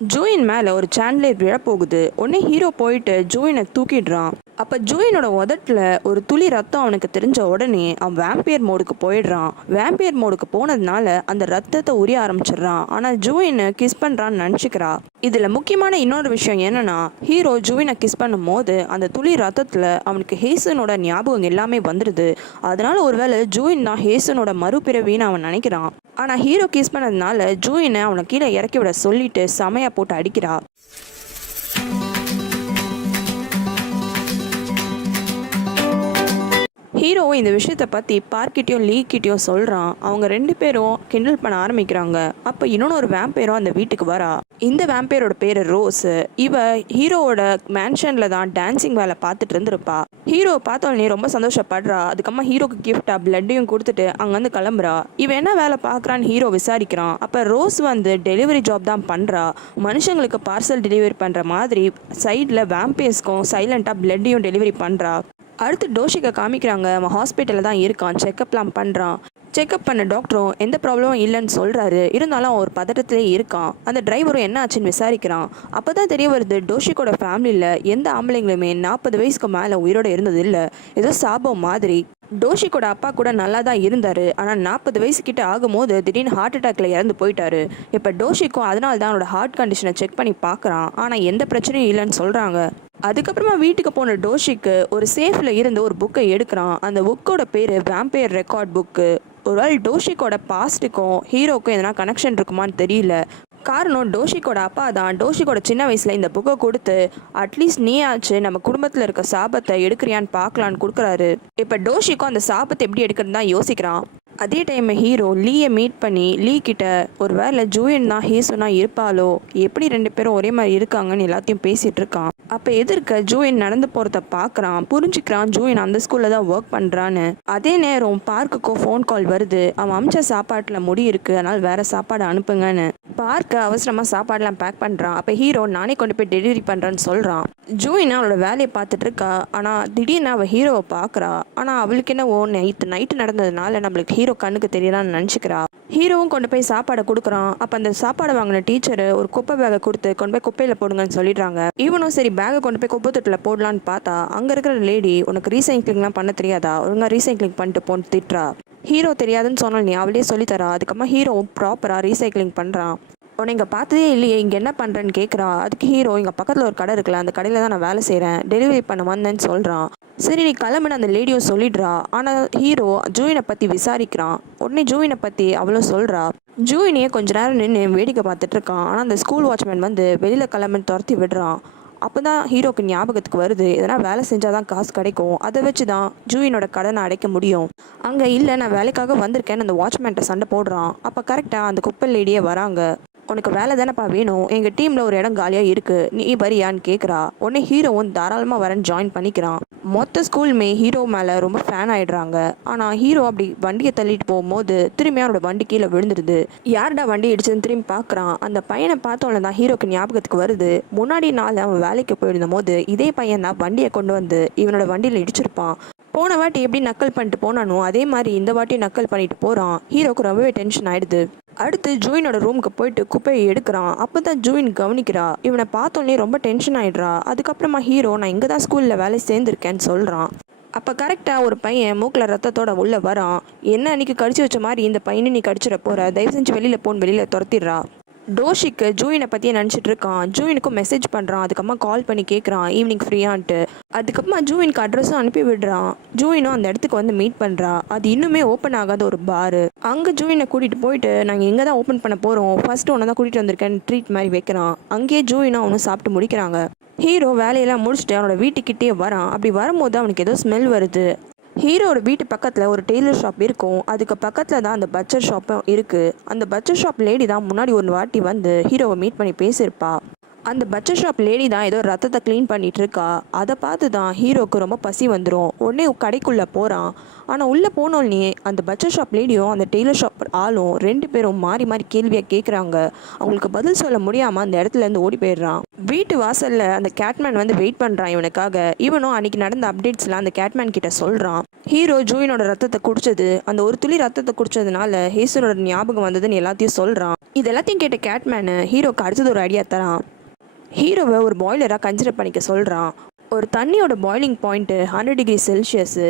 ஜூயின் மேலே ஒரு சாண்ட்லியர் விழப்போகுது. உடனே ஹீரோ போயிட்டு ஜூயினை தூக்கிடுறான். அப்போ ஜூயினோட உதட்டில் ஒரு துளி ரத்தம் அவனுக்கு தெரிஞ்ச உடனே அவன் வேம்பியர் மோடுக்கு போயிடுறான். வேம்பியர் மோடுக்கு போனதுனால அந்த ரத்தத்தை உரிய ஆரம்பிச்சிடுறான். ஆனால் ஜூயினை கிஸ் பண்ணுறான்னு நினச்சிக்கிறா. இதில் முக்கியமான இன்னொரு விஷயம் என்னன்னா, ஹீரோ ஜூயினை கிஸ் பண்ணும் போது அந்த துளி ரத்தத்தில் அவனுக்கு ஹேசனோட ஞாபகம் எல்லாமே வந்துடுது. அதனால ஒருவேளை ஜூயின் தான் ஹேசனோட மறுபிறவின்னு அவன் நினைக்கிறான். ஆனால் ஹீரோ கிஸ் பண்ணதுனால ஜூயினை அவனை கீழே இறக்கி விட சொல்லிட்டு செமையா போட்டு அடிக்கிறா. ஹீரோ இந்த விஷயத்தை பற்றி பார்க்கிட்டையும் லீக்கிட்டையும் சொல்கிறான். அவங்க 2 பேரும் கிண்டல் பண்ண ஆரம்பிக்கிறாங்க. அப்போ இன்னொன்று வேம்பையரும் அந்த வீட்டுக்கு வரா. இந்த வேம்பையரோட பேர் ரோஸ். இவ ஹீரோவோட மேன்ஷனில் தான் டான்சிங் வேலை பார்த்துட்டு இருந்திருப்பா. ஹீரோ பார்த்தோன்னே ரொம்ப சந்தோஷப்படுறா. அதுக்கப்புறமா ஹீரோக்கு கிஃப்டாக பிளட்டையும் கொடுத்துட்டு அங்கேருந்து கிளம்புறா. இவன் என்ன வேலை பார்க்குறான்னு ஹீரோ விசாரிக்கிறான். அப்போ ரோஸ் டெலிவரி ஜாப் தான் பண்ணுறா. மனுஷங்களுக்கு பார்சல் டெலிவரி பண்ணுற மாதிரி சைடில் வேம்பையர்ஸ்க்கும் சைலண்ட்டாக பிளட்டையும் டெலிவரி பண்ணுறா. அடுத்து டோஷிகை காமிக்கிறாங்க. அவன் ஹாஸ்பிட்டலில் தான் இருக்கான். செக்கப்லாம் பண்ணுறான். செக்கப் பண்ண டாக்டரும் எந்த ப்ராப்ளமும் இல்லைன்னு சொல்கிறாரு. இருந்தாலும் அவன் ஒரு பதட்டத்திலே இருக்கான். அந்த டிரைவரும் என்ன ஆச்சுன்னு விசாரிக்கிறான். அப்போ தான் தெரிய வருது, டோஷிக்கோட ஃபேமிலியில் எந்த ஆம்பளைங்களுமே 40 வயசுக்கு மேலே உயிரோடு இருந்தது இல்லை. ஏதோ சாபம் மாதிரி. டோஷிக்கோட அப்பா கூட நல்லா தான் இருந்தார். ஆனால் 40 வயசுக்கிட்ட ஆகும்போது திடீர்னு ஹார்ட் அட்டாக்ல இறந்து போயிட்டாரு. இப்போ டோஷிக்கும் அதனால தான் அவனோட ஹார்ட் கண்டிஷனை செக் பண்ணி பார்க்குறான். ஆனால் எந்த பிரச்சனையும் இல்லைன்னு சொல்கிறாங்க. அதுக்கப்புறமா வீட்டுக்கு போன டோஷிக்கு ஒரு சேஃபில் இருந்து ஒரு புக்கை எடுக்கிறான். அந்த புக்கோட பேர் வேம்பையர் ரெக்கார்ட் புக்கு. ஒருவேளை டோஷிக்கோட பாஸ்ட்டுக்கும் ஹீரோக்கும் எதனா கனெக்ஷன் இருக்குமான்னு தெரியல. காரணம் டோஷிக்கோட அப்பா தான் டோஷிக்கோட சின்ன வயசில் இந்த புக்கை கொடுத்து அட்லீஸ்ட் நீயாச்சு நம்ம குடும்பத்தில் இருக்க சாபத்தை எடுக்கிறியான்னு பார்க்கலான்னு கொடுக்குறாரு. இப்போ டோஷிக்கும் அந்த சாபத்தை எப்படி எடுக்கிறதுன்னு தான் யோசிக்கிறான். அதே டைம் ஹீரோ லீயை மீட் பண்ணி லீ கிட்ட ஒரு வேளை ஜூயின் தான் ஹேசுனா இருப்பாளோ, எப்படி 2 பேரும் ஒரே மாதிரி இருக்காங்கன்னு எல்லாத்தையும் பேசிட்டு இருக்கான். அப்போ எதிர்க்க ஜூயின் நடந்து போகிறத பார்க்குறான். புரிஞ்சுக்கிறான் ஜூயின் அந்த ஸ்கூலில் தான் ஒர்க் பண்ணுறான்னு. அதே நேரம் பார்க்குக்கோ ஃபோன் கால் வருது. அவன் அமிச்ச சாப்பாட்டில் முடி இருக்குது, அதனால் வேறு சாப்பாடு அனுப்புங்கன்னு. பார்க்க அவசரமாக சாப்பாடெலாம் பேக் பண்ணுறான். அப்போ ஹீரோ நானே கொண்டு போய் டெலிவரி பண்ணுறான்னு சொல்கிறான். ஜூயின் அவளோட வேலையை பார்த்துட்டு இருக்கா. ஆனால் திடீர்னு அவள் ஹீரோவை பார்க்குறா. ஆனால் அவளுக்கு என்னவோ நைட்டு நடந்ததுனால நம்மளுக்கு ஹீரோ கண்ணுக்கு தெரியலான்னு நினச்சிக்கிறா. ஹீரோவும் கொண்டு போய் சாப்பாடை கொடுக்குறான். அப்போ அந்த சாப்பாடை வாங்கின டீச்சரு ஒரு குப்பை பேக்கை கொடுத்து கொண்டு போய் குப்பையில் போடுங்கன்னு சொல்லிடுறாங்க. இவனும் சரி பேக்கை கொண்டு போய் குப்பை தொட்டில் போடலான்னு பார்த்தா அங்கே இருக்கிற லேடி, உனக்கு ரீசைக்ளிங்லாம் பண்ண தெரியாதா, ஒழுங்காக ரீசைக்ளிங் பண்ணிட்டு போன்னு திட்டுறா. ஹீரோ தெரியாதுன்னு சொன்னால் நீ அவளே சொல்லித்தரா. அதுக்கப்புறமா ஹீரோ ப்ராப்பராக ரீசைக்ளிங் பண்ணுறான். உன்னை இங்கே பார்த்ததே இல்லையே, இங்கே என்ன பண்ணுறேன்னு கேட்குறா. அதுக்கு ஹீரோ, இங்கே பக்கத்தில் ஒரு கடை இருக்குல்ல, அந்த கடையில் தான் நான் வேலை செய்கிறேன், டெலிவரி பண்ண வந்தேன்னு சொல்கிறான். சரி நீ கிளம்புன்னு அந்த லேடியும் சொல்லிடுறா. ஆனால் ஹீரோ ஜூயினை பற்றி விசாரிக்கிறான். உடனே ஜூயினை பற்றி அவளும் சொல்கிறா. ஜூயினையே கொஞ்ச நேரம் நின்று வேடிக்கை பார்த்துட்டு இருக்கான். ஆனால் அந்த ஸ்கூல் வாட்ச்மேன் வெளியில் கிளம்புன்னு துரத்தி விடுறான். அப்போ தான் ஹீரோக்கு ஞாபகத்துக்கு வருது, எதனா வேலை செஞ்சால் தான் காசு கிடைக்கும், அதை வச்சு தான் ஜூயினோட கடனை அடைக்க முடியும். அங்கே இல்லை, நான் வேலைக்காக வந்திருக்கேன்னு அந்த வாட்ச்மேன்ட்ட சண்டை போடுறான். அப்போ கரெக்டாக அந்த குப்பை லேடியே வராங்க. உனக்கு வேலை தானேப்பா வேணும், எங்கள் டீமில் ஒரு இடம் காலியாக இருக்குது, நீ வரியான்னு கேட்குறா. உடனே ஹீரோவும் தாராளமாக வரேன்னு ஜாயின் பண்ணிக்கிறான். மொத்த ஸ்கூலுமே ஹீரோ மேலே ரொம்ப ஃபேன் ஆகிடுறாங்க. ஆனால் ஹீரோ அப்படி வண்டியை தள்ளிட்டு போகும்போது திரும்பி அவனோட வண்டி கீழே விழுந்துடுது. யார்டா வண்டி இடிச்சதுன்னு திரும்பி பார்க்குறான். அந்த பையனை பார்த்தோன்னே தான் ஹீரோக்கு ஞாபகத்துக்கு வருது, முன்னாடி நாள் அவன் வேலைக்கு போயிருந்த போது இதே பையன் தான் வண்டியை கொண்டு வந்து இவனோட வண்டியில் இடிச்சிருப்பான். போன வாட்டி எப்படி நக்கல் பண்ணிட்டு போனானோ அதே மாதிரி இந்த வாட்டி நக்கல் பண்ணிட்டு போகிறான். ஹீரோக்கு ரொம்பவே டென்ஷன் ஆகிடுது. அடுத்து ஜூயினோட ரூமுக்கு போயிட்டு குப்பையை எடுக்கிறான். அப்போ தான் ஜூயின் கவனிக்கிறா. இவனை பார்த்தோன்னே ரொம்ப டென்ஷன் ஆகிடுறா. அதுக்கப்புறமா ஹீரோ, நான் இங்கே தான் ஸ்கூலில் வேலை சேர்ந்துருக்கேன்னு சொல்கிறான். அப்போ கரெக்டாக ஒரு பையன் மூக்கில் ரத்தத்தோட உள்ளே வரான். என்ன அன்றைக்கி கடிச்சு வச்ச மாதிரி இந்த பையனை நீ கடிச்சிட போகிற, தயவு செஞ்சு வெளியில் போன்னு வெளியில் துரத்திடுறா. டோஷிக்கு ஜூயினை பற்றியே நினச்சிட்டு இருக்கான். ஜூயினுக்கும் மெசேஜ் பண்ணுறான். அதுக்கப்புறமா கால் பண்ணி கேட்குறான் ஈவினிங் ஃப்ரீயான்ட்டு. அதுக்கப்புறமா ஜூயினுக்கு அட்ரஸும் அனுப்பி விடுறான். ஜூயினும் அந்த இடத்துக்கு மீட் பண்ணுறா. அது இன்னுமே ஓப்பன் ஆகாத ஒரு பாரு. அங்கே ஜூயினை கூட்டிகிட்டு போயிட்டு நாங்கள் எங்கே தான் ஓப்பன் பண்ண போகிறோம், ஃபஸ்ட்டு ஒன்று தான் கூட்டிகிட்டு வந்திருக்கேன்னு ட்ரீட் மாதிரி வைக்கிறான். அங்கேயே ஜூயினும் அவனும் சாப்பிட்டு முடிக்கிறாங்க. ஹீரோ வேலையெல்லாம் முடிச்சுட்டு அவனோட வீட்டுக்கிட்டே வரான். அப்படி வரும்போது அவனுக்கு ஏதோ ஸ்மெல் வருது. ஹீரோட வீட்டு பக்கத்தில் ஒரு டெய்லர் ஷாப் இருக்கும். அதுக்கு பக்கத்தில் தான் அந்த பட்சர் ஷாப்பும் இருக்குது. அந்த பட்சர் ஷாப் லேடி தான் முன்னாடி ஒரு வாட்டி ஹீரோவை மீட் பண்ணி பேசியிருப்பா. அந்த பட்சர் ஷாப் லேடி தான் ஏதோ ரத்தத்தை க்ளீன் பண்ணிட்டு இருக்கா. அதை பார்த்து தான் ஹீரோக்கு ரொம்ப பசி வந்துடும். உடனே கடைக்குள்ளே போகிறான். ஆனால் உள்ளே போனோடனே அந்த பட்சர் ஷாப் லேடியும் அந்த டெய்லர் ஷாப் ஆளும் 2 பேரும் மாறி மாறி கேள்வியாக கேட்குறாங்க. அவங்களுக்கு பதில் சொல்ல முடியாமல் அந்த இடத்துலேருந்து ஓடி போயிடுறான். வீட்டு வாசலில் அந்த கேட்மேன் வந்து வெயிட் பண்ணுறான் இவனுக்காக. இவனும் அன்றைக்கி நடந்த அப்டேட்ஸ்லாம் அந்த கேட்மேன் கிட்ட சொல்கிறான். ஹீரோ ஜூயினோட ரத்தத்தை குடிச்சது, அந்த ஒரு துளி ரத்தத்தை குடிச்சதுனால ஹேசனோட ஞாபகம் வந்ததுன்னு எல்லாத்தையும் சொல்கிறான். இது எல்லாத்தையும் கேட்ட கேட்மேனு ஹீரோக்கு அடுத்தது ஒரு ஐடியா தரான். ஹீரோவை ஒரு பாய்லராக கன்சிடர் பண்ணிக்க சொல்கிறான். ஒரு தண்ணியோட பாய்லிங் பாயிண்ட்டு 100 டிகிரி செல்சியஸு.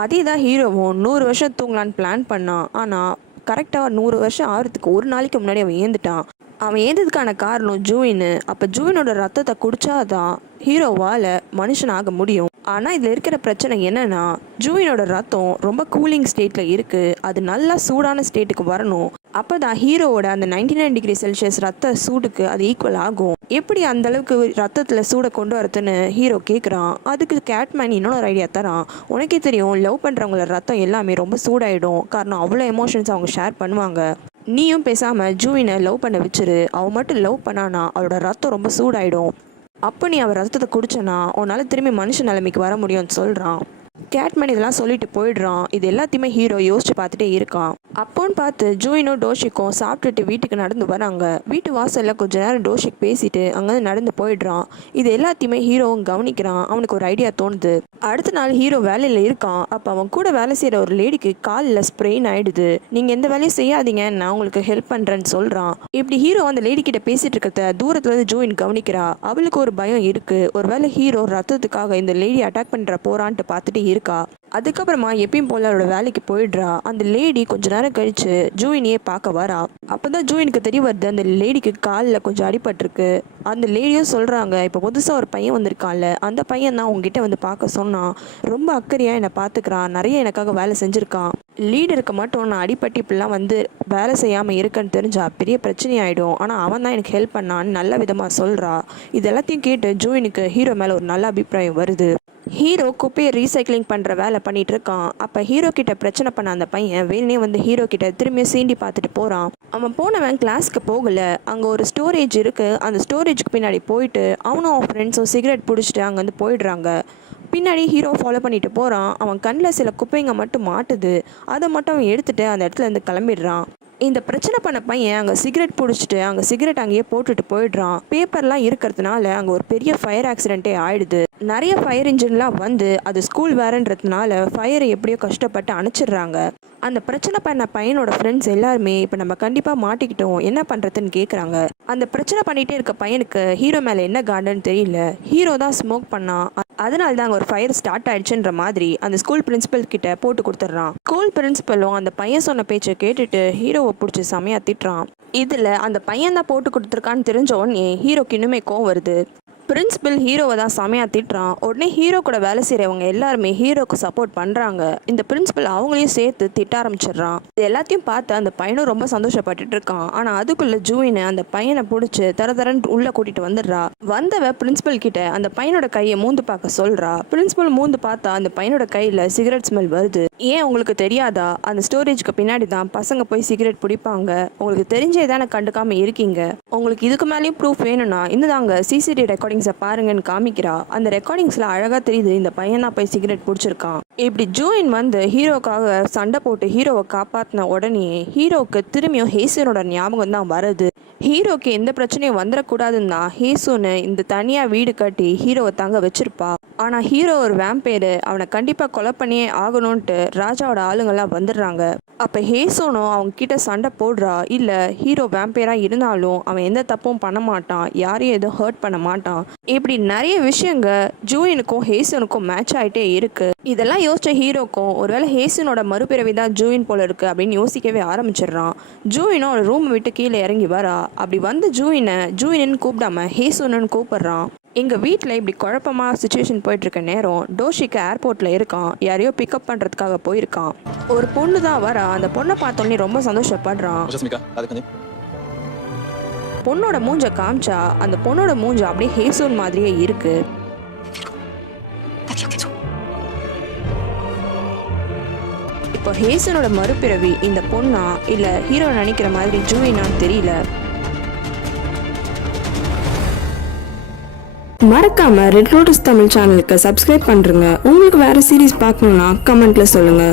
அதே தான் ஹீரோவும் 100 வருஷம் தூங்கலான்னு பிளான் பண்ணான். ஆனால் கரெக்டாக 100 வருஷம் ஆகிறதுக்கு ஒரு நாளைக்கு முன்னாடி அவன் ஏந்துட்டான். அவன் ஏந்ததுக்கான காரணம் ஜூயின். அப்போ ஜூயினோட ரத்தத்தை குடிச்சாதான் ஹீரோவால் மனுஷனாக முடியும். ஆனால் இதில் இருக்கிற பிரச்சனை என்னன்னா, ஜூயினோட ரத்தம் ரொம்ப கூலிங் ஸ்டேட்டில் இருக்குது. அது நல்லா சூடான ஸ்டேட்டுக்கு வரணும். அப்போ தான் ஹீரோவோட அந்த 99 டிகிரி செல்சியஸ் ரத்த சூடுக்கு அது ஈக்குவல் ஆகும். எப்படி அந்த அளவுக்கு ரத்தத்தில் சூடை கொண்டு வரதுன்னு ஹீரோ கேட்குறான். அதுக்கு கேட்மேன் இன்னொரு ஐடியா தரான். உனக்கே தெரியும், லவ் பண்ணுறவங்கள ரத்தம் எல்லாமே ரொம்ப சூடாயிடும். காரணம் அவ்வளோ எமோஷன்ஸ் அவங்க ஷேர் பண்ணுவாங்க. நீயும் பேசாமல் ஜூயினை லவ் பண்ண வச்சிரு. அவள் மட்டும் லவ் பண்ணானா அவளோட ரத்தம் ரொம்ப சூடாயிடும். அப்போ நீ அவள் ரத்தத்தை குடிச்சனா உன்னால் திரும்பி மனுஷ நிலைமைக்கு வர முடியும்னு சொல்கிறான். கேட்மேன் இதெல்லாம் சொல்லிட்டு போயிடுறான். இது எல்லாத்தையுமே ஹீரோ யோசிச்சு பார்த்துட்டே இருக்கான். அப்போன்னு பார்த்து ஜூயினும் டோஷிக்கும் சாப்பிட்டுட்டு வீட்டுக்கு நடந்து வராங்க. வீட்டு வாசலில் கொஞ்ச நேரம் டோஷிக் பேசிட்டு அங்கேருந்து நடந்து போயிடுறான். இது எல்லாத்தையுமே ஹீரோவும் கவனிக்கிறான். அவனுக்கு ஒரு ஐடியா தோணுது. அடுத்த நாள் ஹீரோ வேலையில் இருக்கான். அப்போ அவன் கூட வேலை செய்கிற ஒரு லேடிக்கு காலில் ஸ்ப்ரெயின் ஆயிடுது. நீங்கள் எந்த வேலையும் செய்யாதீங்க, நான் உங்களுக்கு ஹெல்ப் பண்ணுறேன்னு சொல்கிறான். இப்படி ஹீரோ அந்த லேடி கிட்ட பேசிட்டு இருக்கிறத தூரத்துலேருந்து ஜூயின் கவனிக்கிறா. அவளுக்கு ஒரு பயம் இருக்குது. ஒருவேளை ஹீரோ ரத்தத்துக்காக இந்த லேடி அட்டாக் பண்ணுற போறான்ட்டு பார்த்துட்டு இருக்கா. அதுக்கப்புறமா எப்பயும் போல அவளோட வேலைக்கு போயிடுறா. அந்த லேடி கொஞ்ச நேரம் கழிச்சு ஜூயினியே பார்க்க வரா. அப்போதான் ஜூயினுக்கு தெரிய வருது அந்த லேடிக்கு காலில் கொஞ்சம் அடிபட்டிருக்கு. அந்த லேடியும் சொல்கிறாங்க, இப்போ புதுசாக ஒரு பையன் வந்திருக்கான்ல, அந்த பையன் தான் உங்ககிட்ட வந்து பார்க்க சொன்னான். ரொம்ப அக்கறையாக என்னை பார்த்துக்கிறான், நிறைய எனக்காக வேலை செஞ்சுருக்கான். லீடருக்கு மட்டும் நான் அடிப்பட்டு இப்படிலாம் வந்து வேலை செய்யாமல் இருக்கேன்னு தெரிஞ்சா பெரிய பிரச்சனையாயிடும். ஆனால் அவன் தான் எனக்கு ஹெல்ப் பண்ணான்னு நல்ல விதமாக சொல்கிறா. இது எல்லாத்தையும் கேட்டு ஜூயினுக்கு ஹீரோ மேலே ஒரு நல்ல அபிப்பிராயம் வருது. ஹீரோ குப்பையை ரீசைக்ளிங் பண்ணுற வேலை பண்ணிட்டு இருக்கான். அப்போ ஹீரோ கிட்ட பிரச்சனை பண்ண அந்த பையன் வேணே வந்து ஹீரோ கிட்ட திரும்பியும் சீண்டி பார்த்துட்டு போகிறான். அவன் போனவன் கிளாஸ்க்கு போகல. அங்கே ஒரு ஸ்டோரேஜ் இருக்குது. அந்த ஸ்டோரேஜுக்கு பின்னாடி போயிட்டு அவனும் அவன் ஃப்ரெண்ட்ஸும் சிகரெட் பிடிச்சிட்டு அங்கேருந்து போயிடுறாங்க. பின்னாடி ஹீரோ ஃபாலோ பண்ணிட்டு போகிறான். அவன் கண்ணில் சில குப்பைங்க மட்டும் மாட்டுது. அதை மட்டும் அவன் எடுத்துகிட்டு அந்த இடத்துல இருந்து கிளம்பிடுறான். இந்த பிரச்சனை பண்ண பையன் அங்கே சிகரெட் பிடிச்சிட்டு அங்கே சிகரெட் அங்கேயே போட்டுட்டு போயிடுறான். பேப்பர்லாம் இருக்கிறதுனால அங்கே ஒரு பெரிய ஃபயர் ஆக்சிடென்ட்டே ஆயிடுது. நிறைய ஃபயர் இன்ஜின்லாம் வந்து அது ஸ்கூல் வேறன்றதுனால ஃபயரை எப்படியோ கஷ்டப்பட்டு அணைச்சிடுறாங்க. அந்த பிரச்சனை பண்ண பையனோட ஃப்ரெண்ட்ஸ் எல்லாருமே இப்போ நம்ம கண்டிப்பாக மாட்டிக்கிட்டோம், என்ன பண்ணுறதுன்னு கேட்குறாங்க. அந்த பிரச்சனை பண்ணிகிட்டே இருக்க பையனுக்கு ஹீரோ மேலே என்ன காண்டுன்னு தெரியல. ஹீரோ தான் ஸ்மோக் பண்ணான், அதனால தான் அங்கே ஒரு ஃபயர் ஸ்டார்ட் ஆயிடுச்சுன்ற மாதிரி அந்த ஸ்கூல் பிரின்சிபல் கிட்ட போட்டு கொடுத்துட்றான். ஸ்கூல் பிரின்சிபலும் அந்த பையன் சொன்ன பேச்சை கேட்டுட்டு ஹீரோவை பிடிச்சி செமையா திட்டுறான். இதில் அந்த பையன் தான் போட்டு கொடுத்துருக்கான்னு தெரிஞ்ச உடனே ஹீரோக்கு இன்னுமே கோவம் வருது. பிரின்சிபல் ஹீரோவை தான் செமையாக திட்டுறான். உடனே ஹீரோ கூட வேலை செய்கிறவங்க எல்லாருமே ஹீரோக்கு சப்போர்ட் பண்ணுறாங்க. இந்த பிரின்சிபல் அவங்களையும் சேர்த்து திட்ட ஆரம்பிச்சிடுறான். இது எல்லாத்தையும் பார்த்து அந்த பையனும் ரொம்ப சந்தோஷப்பட்டுட்டு இருக்கான். ஆனால் அதுக்குள்ளே ஜூயினை அந்த பையனை பிடிச்சி தரன்னு உள்ளே கூட்டிகிட்டு வந்துடுறா. வந்தவ பிரின்சிபல் கிட்ட அந்த பையனோட கையை மூந்து பார்க்க சொல்கிறா. பிரின்சிபல் மூந்து பார்த்தா அந்த பையனோட கையில் சிகரெட் ஸ்மெல் வருது. ஏன் உங்களுக்கு தெரியாதா, அந்த ஸ்டோரேஜ்க்கு பின்னாடி தான் பசங்க போய் சிகரெட் பிடிப்பாங்க. உங்களுக்கு தெரிஞ்சே தானே கண்டுக்காமல் இருக்கீங்க. உங்களுக்கு இதுக்கு மேலேயும் ப்ரூஃப் வேணும்னா இன்னதாங்க சிசிடிவி ரெக்கார்டிங் பாருங்கன்னு காமிக்கிறா. அந்த ரெக்கார்டிங்ஸ்ல அழகா தெரியுது இந்த பையன் தான் போய் சிகரெட் பிடிச்சிருக்கான். இப்படி ஜூயின் வந்து ஹீரோக்காக சண்டை போட்டு ஹீரோவை காப்பாத்தின உடனே ஹீரோக்கு திரும்பியும் ஹேசனோட ஞாபகம் தான் வருது. ஹீரோக்கு எந்த பிரச்சனையும் வந்துடக்கூடாதுன்னு தான் ஹேசோன்னு இந்த தனியா வீடு கட்டி ஹீரோவை தங்க வச்சிருப்பா. ஆனா ஹீரோ ஒரு வேம்பேரு, அவனை கண்டிப்பா கொலை பண்ணியே ஆகணும்ட்டு ராஜாவோட ஆளுங்கெல்லாம் வந்துடுறாங்க. அப்ப ஹேசோனும் அவங்க கிட்ட சண்டை போடுறா. இல்ல ஹீரோ வேம்பேரா இருந்தாலும் அவன் எந்த தப்பும் பண்ண மாட்டான், யாரையும் எதுவும் ஹர்ட் பண்ண மாட்டான். இப்படி நிறைய விஷயங்க ஜூயினுக்கும் ஹேசனுக்கும் மேட்ச் ஆகிட்டே இருக்கு. இதெல்லாம் யோசிச்ச ஹீரோக்கும் ஒருவேளை ஹேசனோட மறுபிறவி தான் ஜூயின் போல இருக்கு அப்படின்னு யோசிக்கவே ஆரம்பிச்சிடுறான். ஜூயினும் ஒரு ரூம் விட்டு கீழே இறங்கி வரா. அப்படி வந்து ஜூயின்னு கூப்பிடாம ஹேசனுன்னு கூப்பிடுறான். எங்கள் வீட்டில் இப்படி குழப்பமாக சுச்சுவேஷன் போயிட்டுருக்க நேரம் டோஷிக்கு ஏர்போர்ட்டில் இருக்கான். யாரையோ பிக்கப் பண்ணுறதுக்காக போயிருக்கான். ஒரு பொண்ணு தான் வரா. அந்த பொண்ணை பார்த்தோன்னே ரொம்ப சந்தோஷப்படுறான். பொண்ணோட மூஞ்ச காமிச்சா அந்த பொண்ணோட மூஞ்ச அப்படியே ஹேசோன் மாதிரியே இருக்கு. இப்போ ஹேசனோட மறுபிறவி இந்த பொண்ணா இல்லை ஹீரோ நினைக்கிற மாதிரி ஜூயினான்னு தெரியல. மறக்காம ரெட் லோட்டஸ் தமிழ் சேனலுக்கு சப்ஸ்கிரைப் பண்ணுங்க. உங்களுக்கு வேற சீரிஸ் பார்க்கணும்னா கமெண்ட்ல சொல்லுங்க.